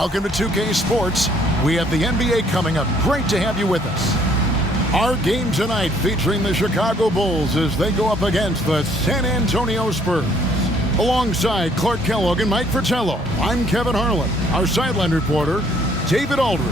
Welcome to 2K Sports. We have the NBA coming up. Great to have you with us. Our game tonight featuring the Chicago Bulls as they go up against the San Antonio Spurs. Alongside Clark Kellogg and Mike Fratello, I'm Kevin Harlan. Our sideline reporter, David Aldridge.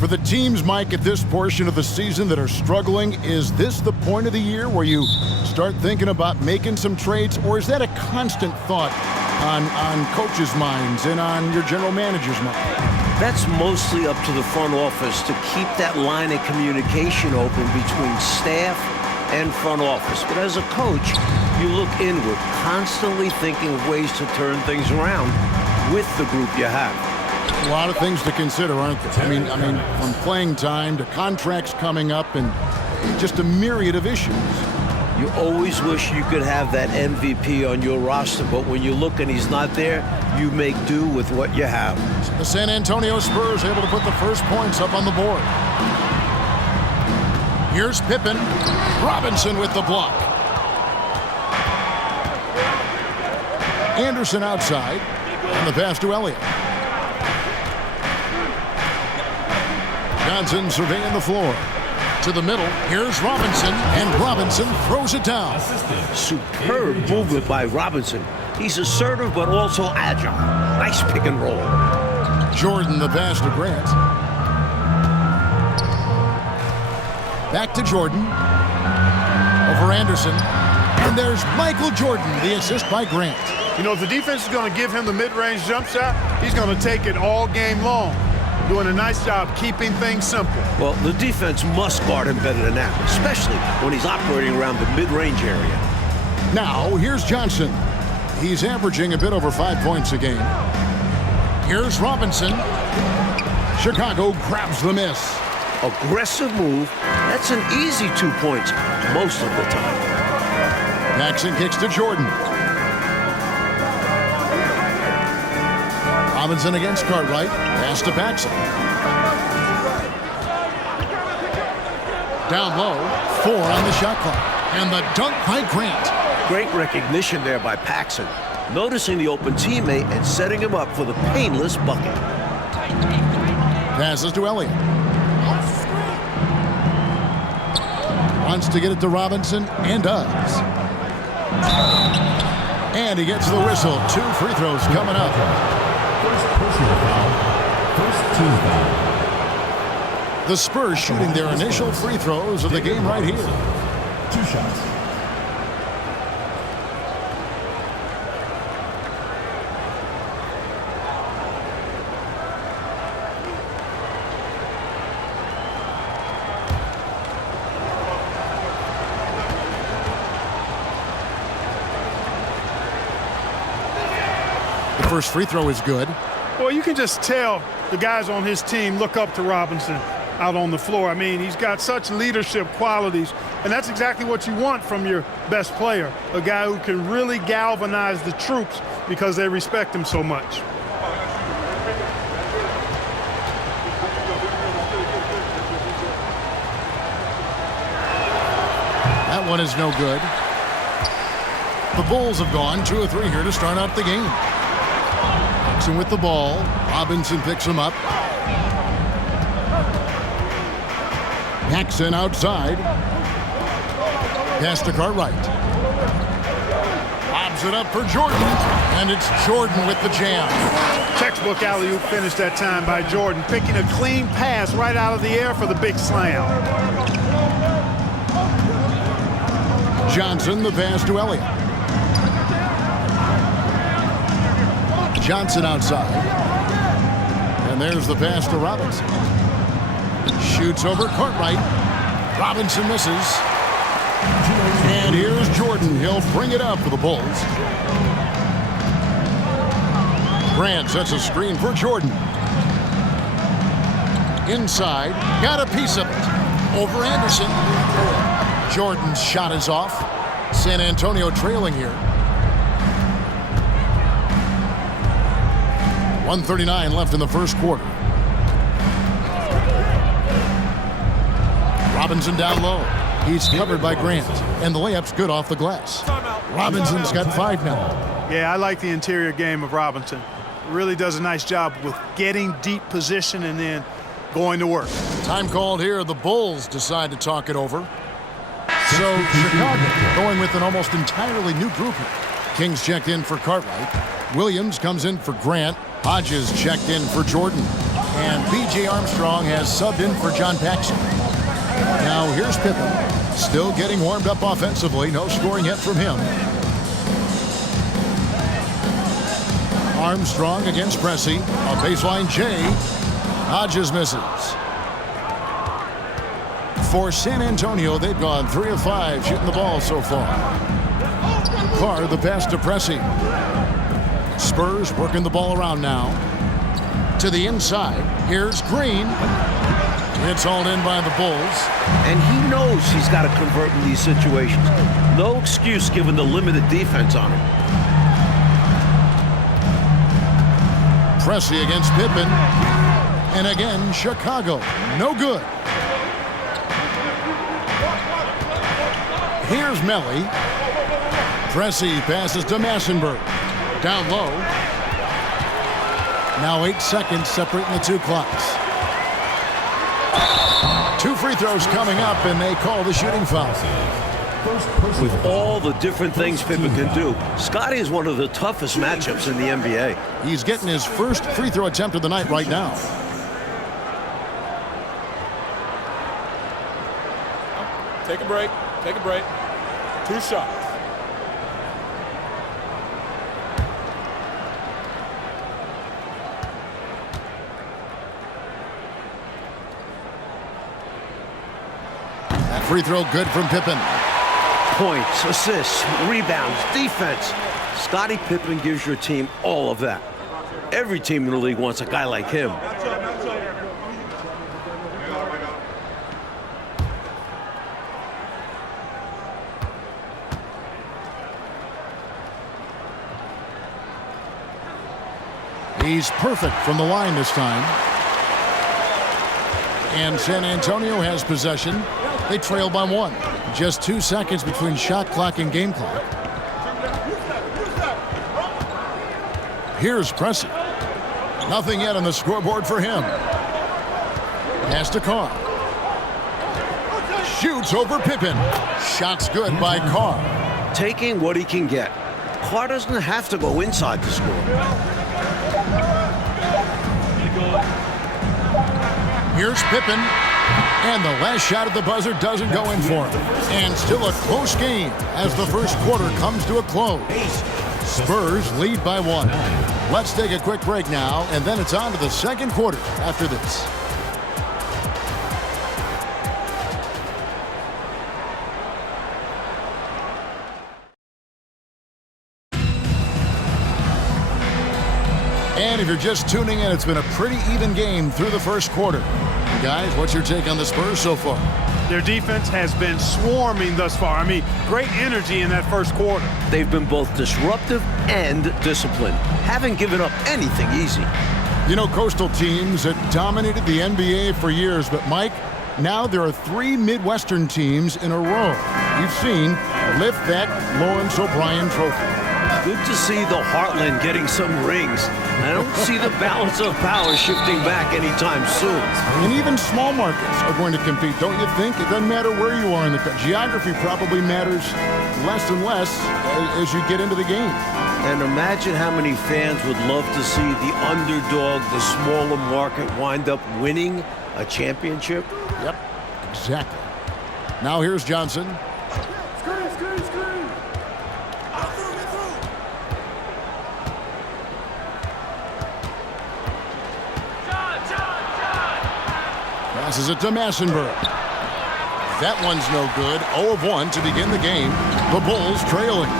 For the teams, Mike, at this portion of the season that are struggling, is this the point of the year where you start thinking about making some trades, or is that a constant thought on coaches' minds and on your general manager's mind? That's mostly up to the front office to keep that line of communication open between staff and front office. But as a coach, you look inward, constantly thinking of ways to turn things around with the group you have. A lot of things to consider, aren't there? I mean, from playing time to contracts coming up and just a myriad of issues. You always wish you could have that MVP on your roster, but when you look and he's not there, you make do with what you have. The San Antonio Spurs able to put the first points up on the board. Here's Pippen. Robinson with the block. Anderson outside. And the pass to Elliott. Johnson surveying the floor. To the middle. Here's Robinson. And Robinson throws it down. Superb movement by Robinson. He's assertive but also agile. Nice pick and roll. Jordan the pass to Grant. Back to Jordan. Over Anderson. And there's Michael Jordan, the assist by Grant. You know, if the defense is going to give him the mid-range jump shot, he's going to take it all game long. Doing a nice job keeping things simple. Well, the defense must guard him better than that, especially when he's operating around the mid-range area. Now, here's Johnson. He's averaging a bit over 5 points a game. Here's Robinson. Chicago grabs the miss. Aggressive move. That's an easy 2 points most of the time. Jackson kicks to Jordan. Robinson against Cartwright. Pass to Paxson. Down low. 4 on the shot clock. And the dunk by Grant. Great recognition there by Paxson. Noticing the open teammate and setting him up for the painless bucket. Passes to Elliott. Wants to get it to Robinson and does. And he gets the whistle. 2 free throws coming up. First personal foul. First team foul. The Spurs shooting their initial free throws of the game right here. 2 shots. The first free throw is good. Well, you can just tell the guys on his team look up to Robinson out on the floor. I mean, he's got such leadership qualities, and that's exactly what you want from your best player, a guy who can really galvanize the troops because they respect him so much. That one is no good. The Bulls have gone 2 of 3 here to start out the game. Jackson with the ball. Robinson picks him up. Jackson outside. Pass to Cartwright. Lobs it up for Jordan. And it's Jordan with the jam. Textbook alley-oop finish that time by Jordan, picking a clean pass right out of the air for the big slam. Johnson, the pass to Elliott. Johnson outside. And there's the pass to Robinson. Shoots over Cartwright. Robinson misses. And here's Jordan. He'll bring it up for the Bulls. Grant sets a screen for Jordan. Inside. Got a piece of it. Over Anderson. Jordan's shot is off. San Antonio trailing here. 1:39 left in the first quarter. Robinson down low. He's covered by Grant, and the layup's good off the glass. Robinson's got 5 now. Yeah, I like the interior game of Robinson. Really does a nice job with getting deep position and then going to work. Time called here. The Bulls decide to talk it over. So Chicago going with an almost entirely new group here. Kings checked in for Cartwright. Williams comes in for Grant. Hodges checked in for Jordan. And B.J. Armstrong has subbed in for John Paxson. Now here's Pippen. Still getting warmed up offensively. No scoring yet from him. Armstrong against Pressey. A baseline J. Hodges misses. For San Antonio, they've gone 3 of 5 shooting the ball so far. Carr, the pass to Pressey. Spurs working the ball around now. To the inside. Here's Green. It's hauled in by the Bulls. And he knows he's got to convert in these situations. No excuse given the limited defense on him. Pressey against Pippen. And again, Chicago. No good. Here's Melly. Pressey passes to Massenberg. Down low. Now 8 seconds separating the 2 clocks. 2 free throws coming up, and they call the shooting foul. With all the different things Pippen can do, Scotty is one of the toughest matchups in the NBA. He's getting his first free throw attempt of the night right now. Take a break. Take a break. 2 shots. That free throw good from Pippen. Points, assists, rebounds, defense. Scottie Pippen gives your team all of that. Every team in the league wants a guy like him. He's perfect from the line this time. And San Antonio has possession. They trail by 1. Just 2 seconds between shot clock and game clock. Here's Pressey. Nothing yet on the scoreboard for him. Pass to Carr. Shoots over Pippen. Shot's good by Carr. Taking what he can get. Carr doesn't have to go inside to score. Here's Pippen. And the last shot at the buzzer doesn't go in for him. And still a close game as the first quarter comes to a close. Spurs lead by 1. Let's take a quick break now, and then it's on to the second quarter after this. And if you're just tuning in, it's been a pretty even game through the first quarter. Guys, what's your take on the Spurs so far? Their defense has been swarming thus far. I mean, great energy in that first quarter. They've been both disruptive and disciplined. Haven't given up anything easy. You know, coastal teams have dominated the NBA for years, but Mike, now there are 3 Midwestern teams in a row. You've seen lift that Lawrence O'Brien trophy. Good to see the Heartland getting some rings. I don't see the balance of power shifting back anytime soon. And even small markets are going to compete, don't you think? It doesn't matter where you are in the country. Geography probably matters less and less as you get into the game. And imagine how many fans would love to see the underdog, the smaller market, wind up winning a championship. Yep, exactly. Now here's Johnson. Passes it to Massenberg. That one's no good. 0 of 1 to begin the game. The Bulls trailing.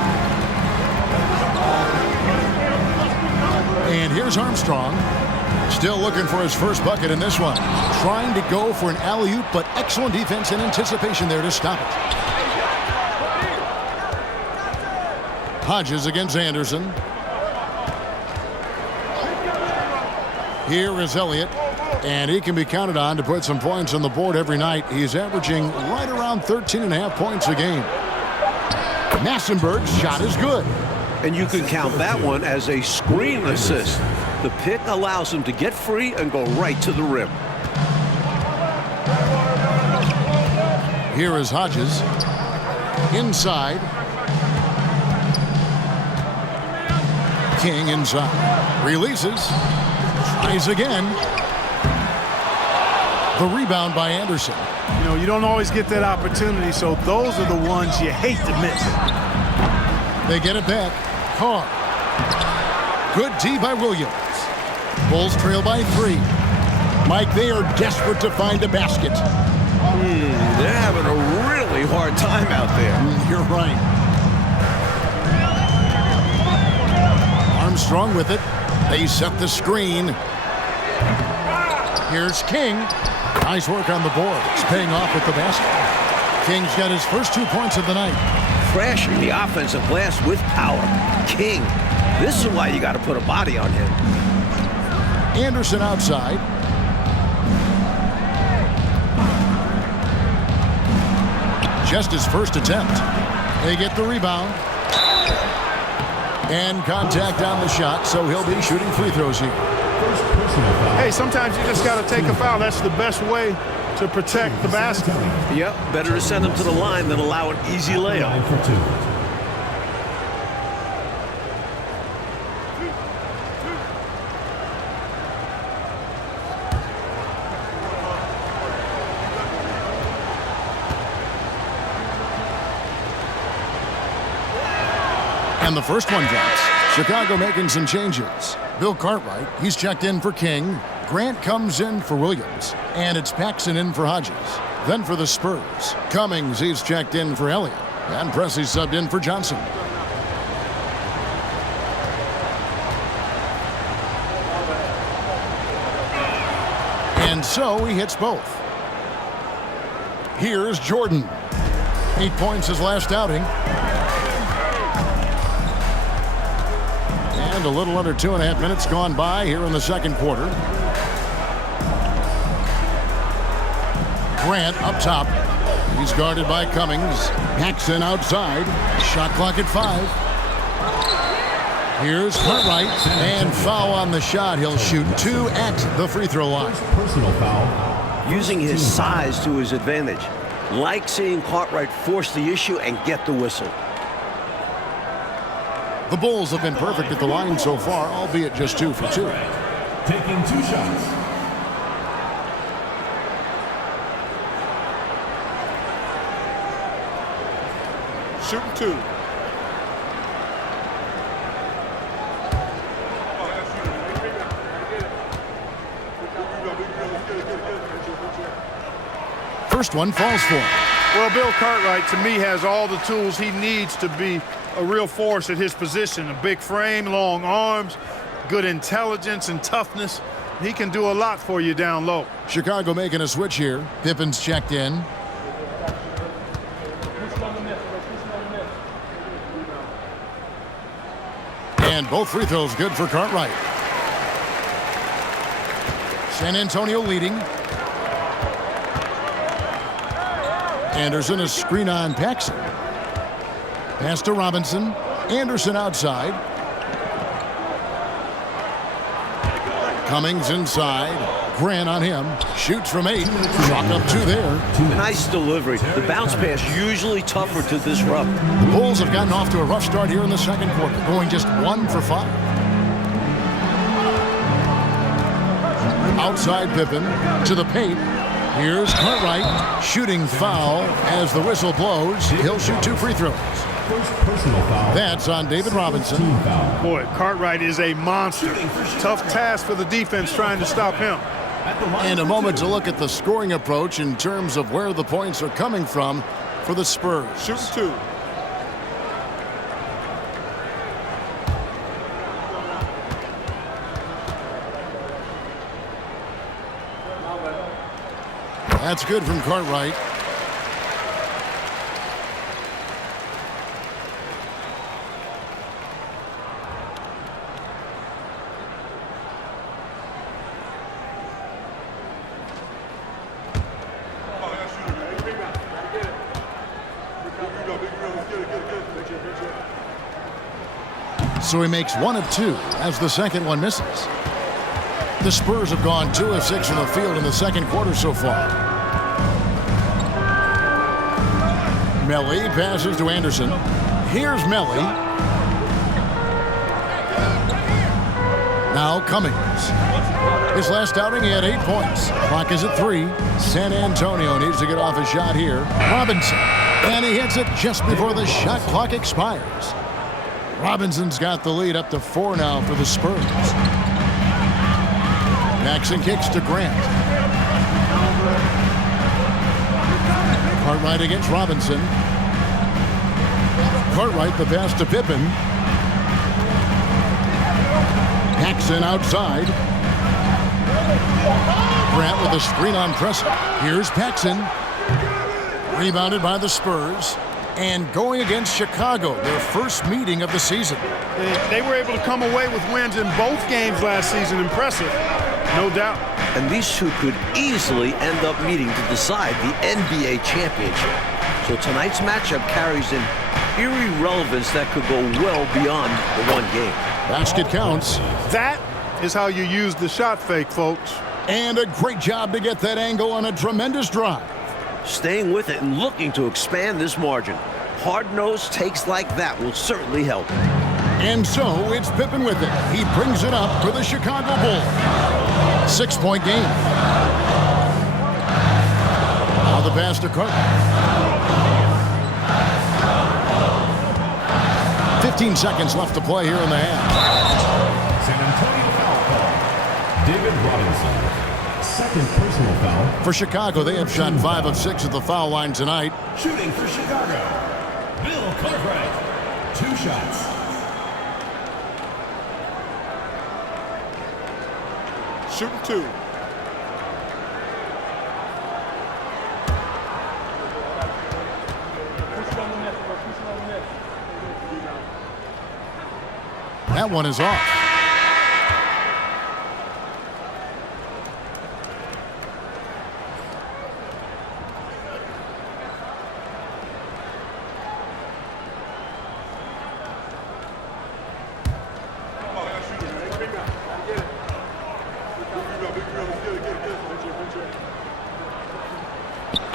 And here's Armstrong. Still looking for his first bucket in this one. Trying to go for an alley-oop, but excellent defense and anticipation there to stop it. Hodges against Anderson. Here is Elliott. And he can be counted on to put some points on the board every night. He's averaging right around 13.5 points a game. Massenberg's shot is good. And you can count that one as a screen assist. The pick allows him to get free and go right to the rim. Here is Hodges. Inside. King inside. Releases. Tries again. The rebound by Anderson. You know, you don't always get that opportunity, so those are the ones you hate to miss. They get it back. Carr. Good D by Williams. Bulls trail by 3. Mike, they are desperate to find a basket. They're having a really hard time out there. You're right. Armstrong with it. They set the screen. Here's King. Nice work on the board. It's paying off with the basket. King's got his first 2 points of the night. Crashing the offensive glass with power. King. This is why you got to put a body on him. Anderson outside. Just his first attempt. They get the rebound. And contact on the shot, so he'll be shooting free throws here. Hey, sometimes you just got to take a foul. That's the best way to protect the basket. Yep, better to send him to the line than allow an easy layup. And the first one drops. Chicago making some changes. Bill Cartwright, he's checked in for King. Grant comes in for Williams. And it's Paxson in for Hodges. Then for the Spurs, Cummings, he's checked in for Elliott. And Pressey subbed in for Johnson. And so he hits both. Here's Jordan. 8 points his last outing. And a little under 2.5 minutes gone by here in the second quarter. Grant up top. He's guarded by Cummings. Paxson outside. Shot clock at 5. Here's Cartwright. And foul on the shot. He'll shoot 2 at the free throw line. Personal foul. Using his size to his advantage. Like seeing Cartwright force the issue and get the whistle. The Bulls have been perfect at the line so far, albeit just 2 for 2. Taking 2 shots. Shooting 2. First one falls for him. Well, Bill Cartwright, to me, has all the tools he needs to be a real force at his position. A big frame, long arms, good intelligence and toughness. He can do a lot for you down low. Chicago making a switch here. Pippen's checked in. And both free throws good for Cartwright. San Antonio leading. Anderson a screen on Paxson. Pass to Robinson. Anderson outside. Cummings inside. Grant on him. Shoots from 8. Chalk up 2 there. Nice delivery. The bounce pass usually tougher to disrupt. The Bulls have gotten off to a rough start here in the second quarter, going just 1 for 5. Outside Pippen to the paint. Here's Cartwright. Shooting foul as the whistle blows. He'll shoot 2 free throws. First personal foul. That's on David Robinson. Team foul. Boy, Cartwright is a monster. Tough task for the defense trying to stop him. And a moment to look at the scoring approach in terms of where the points are coming from for the Spurs. Shooting 2. That's good from Cartwright. So he makes 1 of 2 as the second one misses. The Spurs have gone 2 of 6 from the field in the second quarter so far. Melly passes to Anderson. Here's Melly. Now Cummings. His last outing, he had 8 points. Clock is at 3. San Antonio needs to get off a shot here. Robinson. And he hits it just before the shot clock expires. Robinson's got the lead up to 4 now for the Spurs. Paxson kicks to Grant. Cartwright against Robinson. Cartwright the pass to Pippen. Paxson outside. Grant with a screen on Presser. Here's Paxson. Rebounded by the Spurs. And going against Chicago, their first meeting of the season. They were able to come away with wins in both games last season. Impressive, no doubt. And these two could easily end up meeting to decide the NBA championship. So tonight's matchup carries an eerie relevance that could go well beyond the one game. Basket counts. That is how you use the shot fake, folks. And a great job to get that angle on a tremendous drive. Staying with it and looking to expand this margin. Hard-nosed takes like that will certainly help. And so it's Pippen with it. He brings it up for the Chicago Bulls. 6-point game. Now the pass to Carter. 15 seconds left to play here in the half. San Antonio foul call. David Robinson. Second personal foul. For Chicago, they have shot 5 of 6 at the foul line tonight. Shooting for Chicago, Bill Cartwright. 2 shots. Shooting 2. That one is off.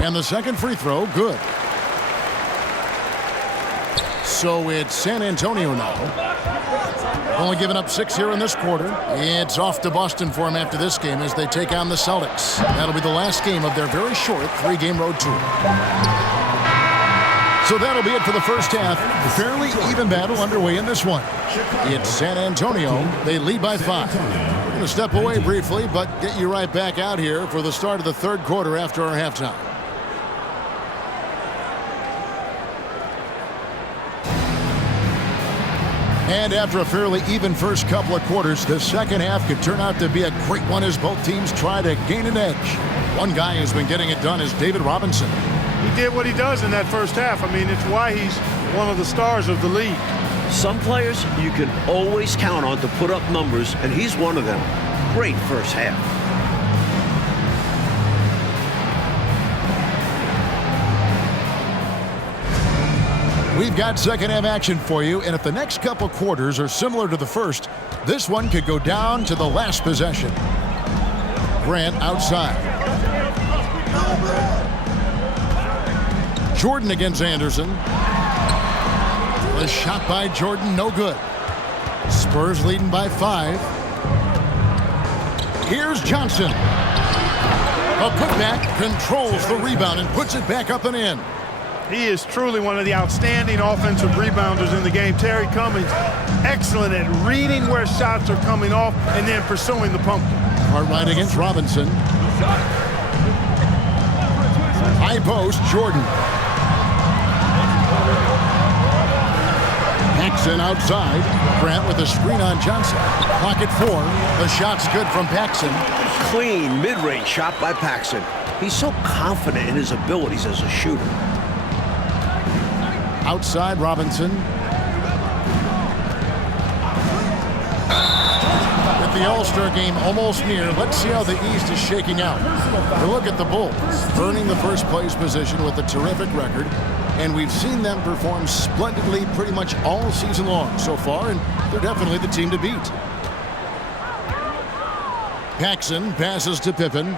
And the second free throw, good. So it's San Antonio now. Only giving up 6 here in this quarter. It's off to Boston for him after this game as they take on the Celtics. That'll be the last game of their very short 3-game road tour. So that'll be it for the first half. Fairly even battle underway in this one. It's San Antonio. They lead by 5. We're going to step away briefly, but get you right back out here for the start of the third quarter after our halftime. And after a fairly even first couple of quarters, the second half could turn out to be a great one as both teams try to gain an edge. One guy who's been getting it done is David Robinson. He did what he does in that first half. I mean, it's why he's one of the stars of the league. Some players you can always count on to put up numbers, and he's one of them. Great first half. We've got second half action for you, and if the next couple quarters are similar to the first, this one could go down to the last possession. Grant outside. Jordan against Anderson. The shot by Jordan, no good. Spurs leading by 5. Here's Johnson. A putback, controls the rebound and puts it back up and in. He is truly one of the outstanding offensive rebounders in the game. Terry Cummings, excellent at reading where shots are coming off and then pursuing the pumpkin. Cartwright against Robinson. High post, Jordan. Paxson outside. Grant with a screen on Johnson. Clock at 4. The shot's good from Paxson. Clean mid-range shot by Paxson. He's so confident in his abilities as a shooter. Outside Robinson. With the All-Star game almost near, let's see how the East is shaking out. We look at the Bulls, earning the first place position with a terrific record, and we've seen them perform splendidly pretty much all season long so far, and they're definitely the team to beat. Paxson passes to Pippen.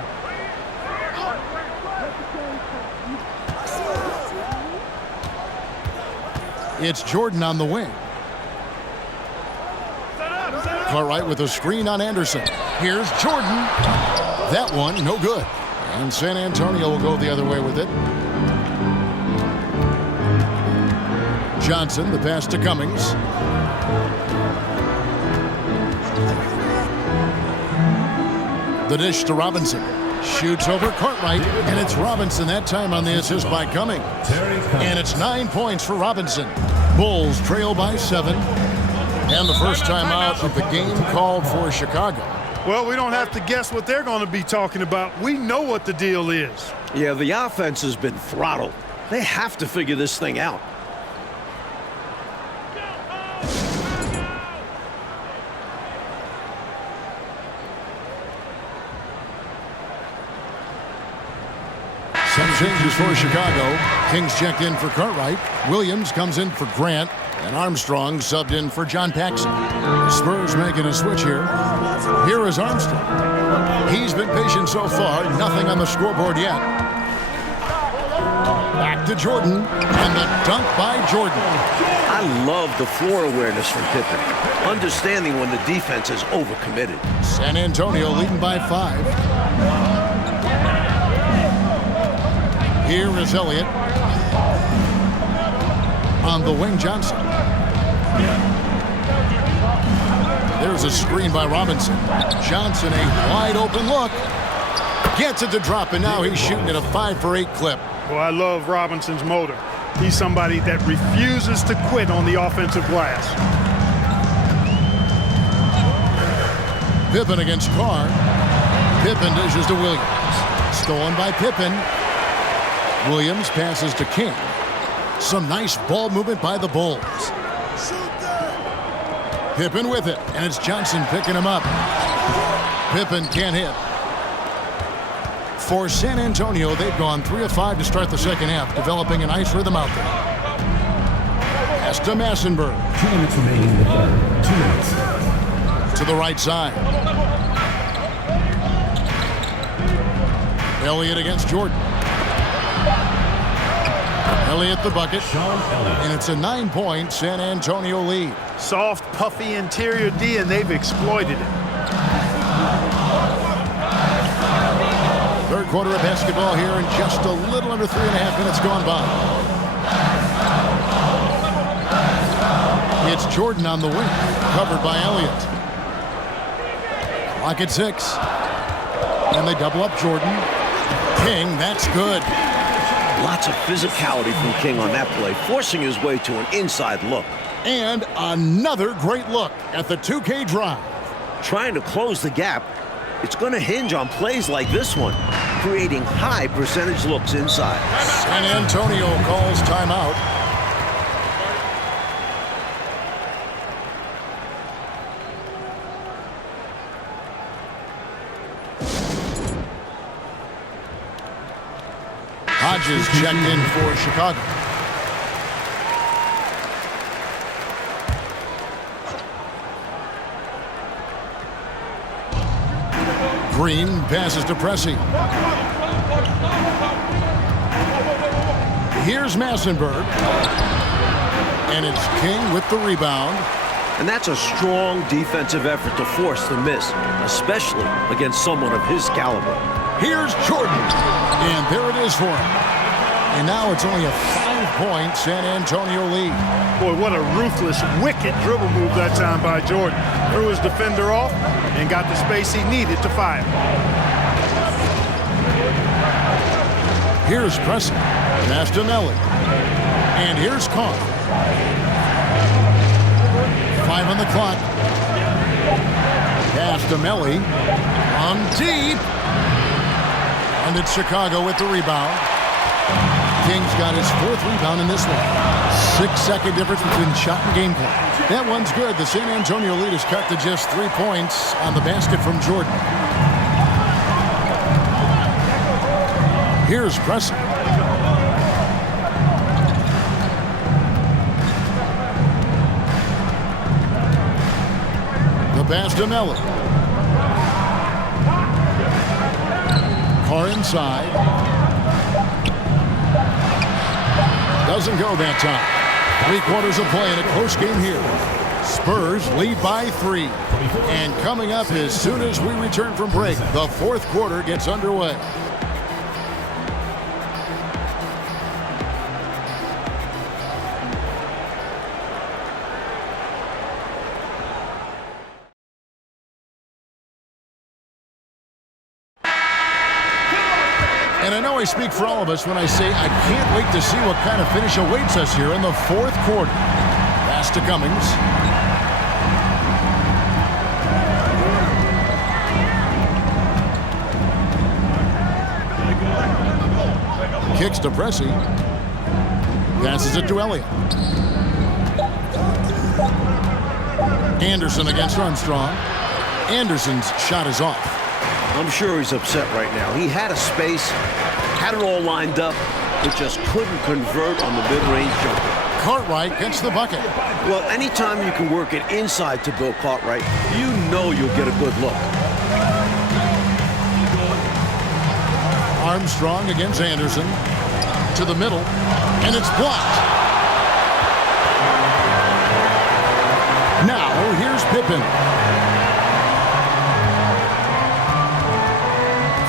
It's Jordan on the wing. Cartwright with a screen on Anderson. Here's Jordan. That one, no good. And San Antonio will go the other way with it. Johnson, the pass to Cummings. The dish to Robinson. Shoots over Cartwright, and it's Robinson that time on the assist by Cummings. And it's 9 points for Robinson. Bulls trail by 7. And the first time out of the game called for Chicago. Well, we don't have to guess what they're going to be talking about. We know what the deal is. Yeah, the offense has been throttled. They have to figure this thing out. Some changes for Chicago. Kings checked in for Cartwright. Williams comes in for Grant. And Armstrong subbed in for John Paxson. Spurs making a switch here. Here is Armstrong. He's been patient so far. Nothing on the scoreboard yet. Back to Jordan. And the dunk by Jordan. I love the floor awareness from Pippen. Understanding when the defense is overcommitted. San Antonio leading by 5. Here is Elliott. On the wing, Johnson. There's a screen by Robinson. Johnson, a wide open look. Gets it to drop, and now he's shooting at a 5 for 8 clip. Well, I love Robinson's motor. He's somebody that refuses to quit on the offensive glass. Pippen against Carr. Pippen dishes to Williams. Stolen by Pippen. Williams passes to King. Some nice ball movement by the Bulls. Pippen with it, and it's Johnson picking him up. Pippen can't hit. For San Antonio, they've gone 3 of 5 to start the second half, developing a nice rhythm out there. Pass to Massenberg. 2 minutes remaining in the third. 2 minutes. To the right side. Elliott against Jordan. Elliott the bucket, and it's a 9-point San Antonio lead. Soft, puffy interior D, and they've exploited it. Third quarter of basketball here, and just a little under 3.5 minutes gone by. It's Jordan on the wing, covered by Elliott. Clock at 6. And they double up Jordan. King, that's good. Lots of physicality from King on that play, forcing his way to an inside look. And another great look at the 2K drive. Trying to close the gap, it's going to hinge on plays like this one, creating high percentage looks inside. San Antonio calls timeout. Hodges checked in for Chicago. Green passes to Pressey. Here's Massenberg. And it's King with the rebound. And that's a strong defensive effort to force the miss, especially against someone of his caliber. Here's Jordan. And there it is for him. And now it's only a 5-point San Antonio lead. Boy, what a ruthless, wicked dribble move that time by Jordan. Threw his defender off and got the space he needed to fire. Here's Preston. Pass to Nelly. And here's Carr. 5 on the clock. Pass to Melly. On deep. And it's Chicago with the rebound. King's got his 4th rebound in this one. 6-second difference between shot and game clock. That one's good. The San Antonio lead is cut to just 3 points on the basket from Jordan. Here's Preston. The pass to Miller. Carr inside. Doesn't go that time. 3 quarters of play in a close game here. Spurs lead by 3. And coming up as soon as we return from break, the 4th quarter gets underway. And I know I speak for all of us when I say I can't wait to see what kind of finish awaits us here in the 4th quarter. Pass to Cummings. Kicks to Pressey. Passes it to Elliott. Anderson against Armstrong. Anderson's shot is off. I'm sure he's upset right now. He had a space, had it all lined up, but just couldn't convert on the mid-range jumper. Cartwright gets the bucket. Well, anytime you can work it inside to Bill Cartwright, you know you'll get a good look. Armstrong against Anderson. To the middle, and it's blocked. Now, here's Pippen.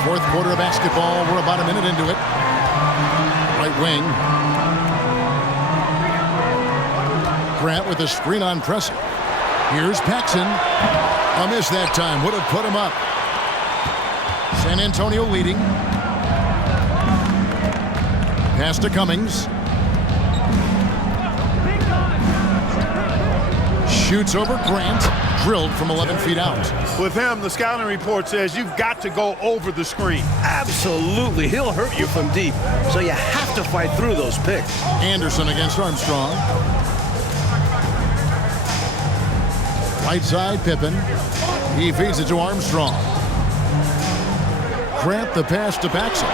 4th quarter of basketball. We're about a minute into it. Right wing. Grant with a screen on Presser. Here's Paxson. A miss that time. Would have put him up. San Antonio leading. Pass to Cummings. Shoots over Grant. Drilled from 11 feet out. With him, the scouting report says you've got to go over the screen. Absolutely. He'll hurt you from deep, so you have to fight through those picks. Anderson against Armstrong. Right side, Pippen. He feeds it to Armstrong. Grant the pass to Paxson.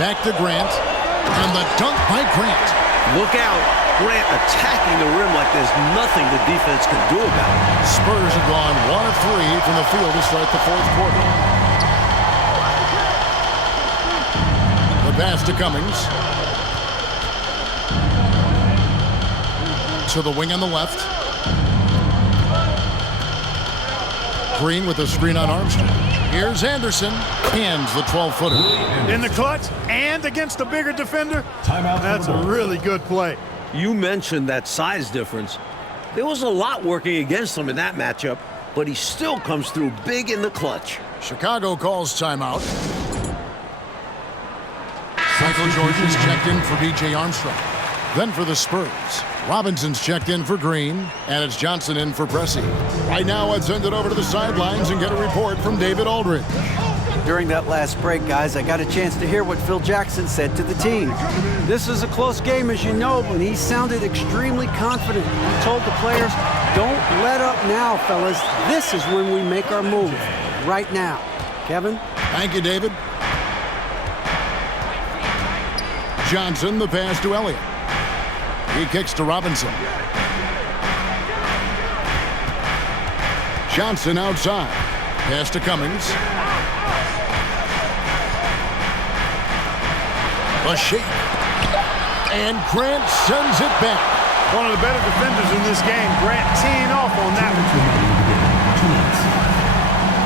Back to Grant. And the dunk by Grant. Look out. Grant attacking the rim like there's nothing the defense can do about it. Spurs have gone 1 of 3 from the field to start the 4th quarter. The pass to Cummings. To the wing on the left. Green with a screen on Armstrong. Here's Anderson. Hands the 12-footer. In the clutch and against a bigger defender. Timeout. That's a really good play. You mentioned that size difference. There was a lot working against him in that matchup, but he still comes through big in the clutch. Chicago calls timeout. Michael Jordan's checked in for B.J. Armstrong. Then for the Spurs, Robinson's checked in for Green, and it's Johnson in for Pressey. Right now, let's send it over to the sidelines and get a report from David Aldridge. During that last break, guys, I got a chance to hear what Phil Jackson said to the team. This is a close game, as you know, but he sounded extremely confident. He told the players, don't let up now, fellas. This is when we make our move. Right now. Kevin? Thank you, David. Johnson, the pass to Elliott. He kicks to Robinson. Johnson outside. Pass to Cummings. A shake. And Grant sends it back. One of the better defenders in this game. Grant teeing off on that one.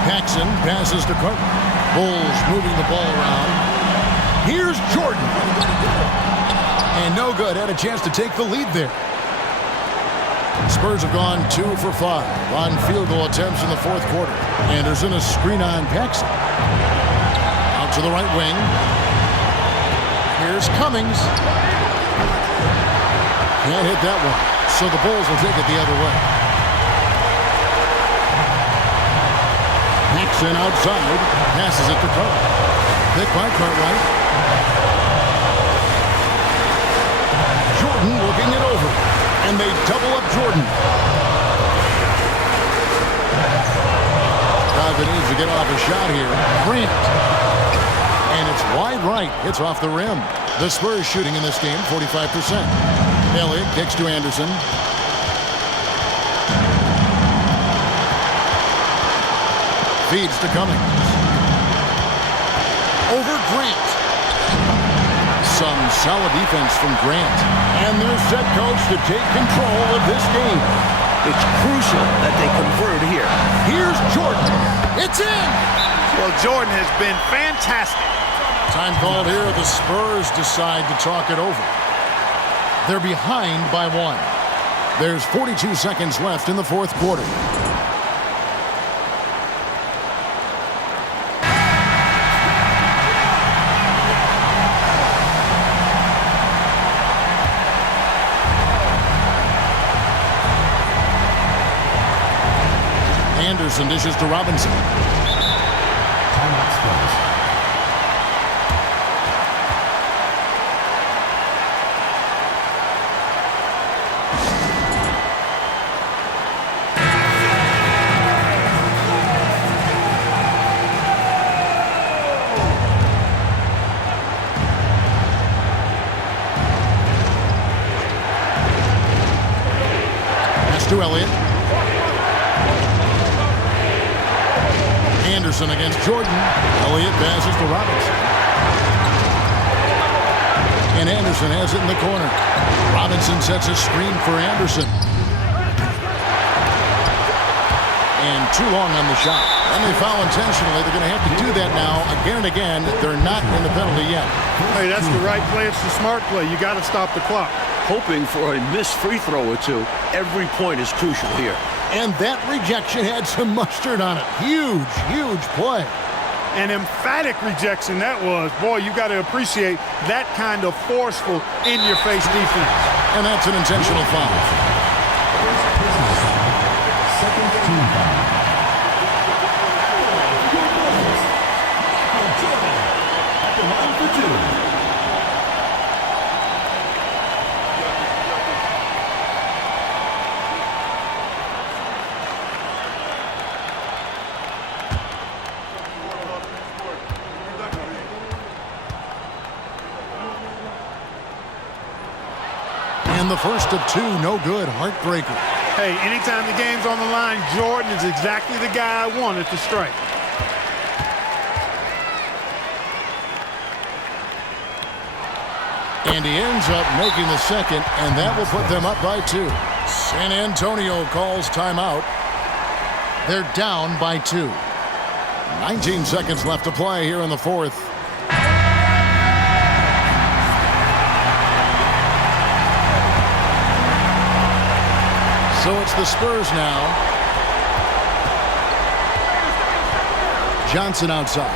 Paxson passes to Carter. Bulls moving the ball around. Here's Jordan. And no good. Had a chance to take the lead there. Spurs have gone 2 for 5 on field goal attempts in the 4th quarter. Anderson a screen on Paxson. Out to the right wing. Here's Cummings. Can't hit that one. So the Bulls will take it the other way. Paxson outside. Passes it to Carter. Picked by Cartwright. And they double up Jordan. Crowder needs to get off a shot here. Grant. And it's wide right. Hits off the rim. The Spurs shooting in this game, 45%. Elliott kicks to Anderson. Feeds to Cummings. Over Grant. Some solid defense from Grant. And they're set, coach, to take control of this game. It's crucial that they convert here. Here's Jordan. It's in! Well, Jordan has been fantastic. Time called here. The Spurs decide to talk it over. They're behind by 1. There's 42 seconds left in the fourth quarter. Anderson dishes to Robinson. Timeout Spurs. Pass to Elliott. Anderson against Jordan. Elliott passes to Robinson. And Anderson has it in the corner. Robinson sets a screen for Anderson. And too long on the shot. And they foul intentionally. They're going to have to do that now again and again. They're not in the penalty yet. Hey, that's the right play. It's the smart play. You got to stop the clock. Hoping for a missed free throw or two. Every point is crucial here. And that rejection had some mustard on it. Huge, huge play. An emphatic rejection that was. Boy, you got to appreciate that kind of forceful, in-your-face defense. And that's an intentional foul. Second team foul. At the line for 2. And the first of 2, no good. Heartbreaker. Hey, anytime the game's on the line, Jordan is exactly the guy I wanted to strike. And he ends up making the second, and that will put them up by 2. San Antonio calls timeout. They're down by 2. 19 seconds left to play here in the fourth. So it's the Spurs now. Johnson outside.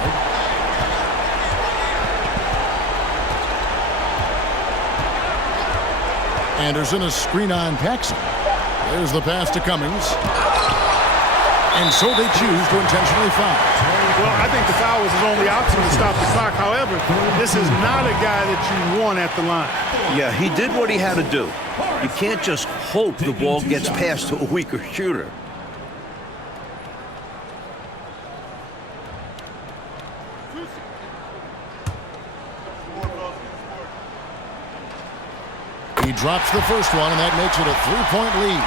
Anderson, a screen on Paxson. There's the pass to Cummings. And so they choose to intentionally foul. Well, I think the foul was his only option to stop the clock. However, this is not a guy that you want at the line. Yeah, he did what he had to do. You can't just hope the ball gets past to a weaker shooter. He drops the first one, and that makes it a 3-point lead.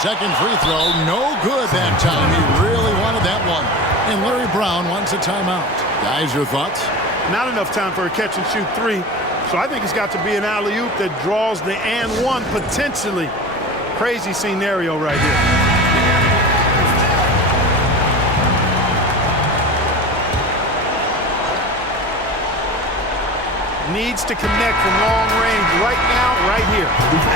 Second free throw, no good that time. He really wanted that one. And Larry Brown wants a timeout. Guys, your thoughts? Not enough time for a catch-and-shoot 3, so I think it's got to be an alley-oop that draws the and one potentially. Crazy scenario right here. Needs to connect from long range right now, right here.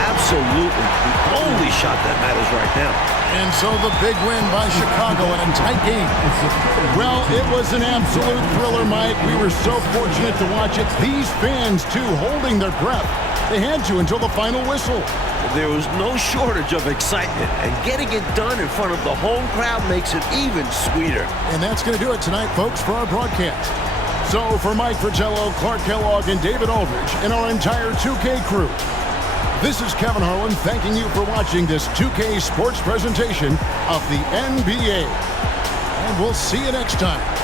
Absolutely. only shot that matters right now. And so the big win by Chicago in a tight game. Well, it was an absolute thriller, Mike. We were so fortunate to watch it. These fans, too, holding their breath. They had to until the final whistle. There was no shortage of excitement, and getting it done in front of the home crowd makes it even sweeter. And that's going to do it tonight, folks, for our broadcast. So for Mike Fratello, Clark Kellogg, and David Aldridge, and our entire 2K crew, this is Kevin Harlan thanking you for watching this 2K Sports presentation of the NBA. And we'll see you next time.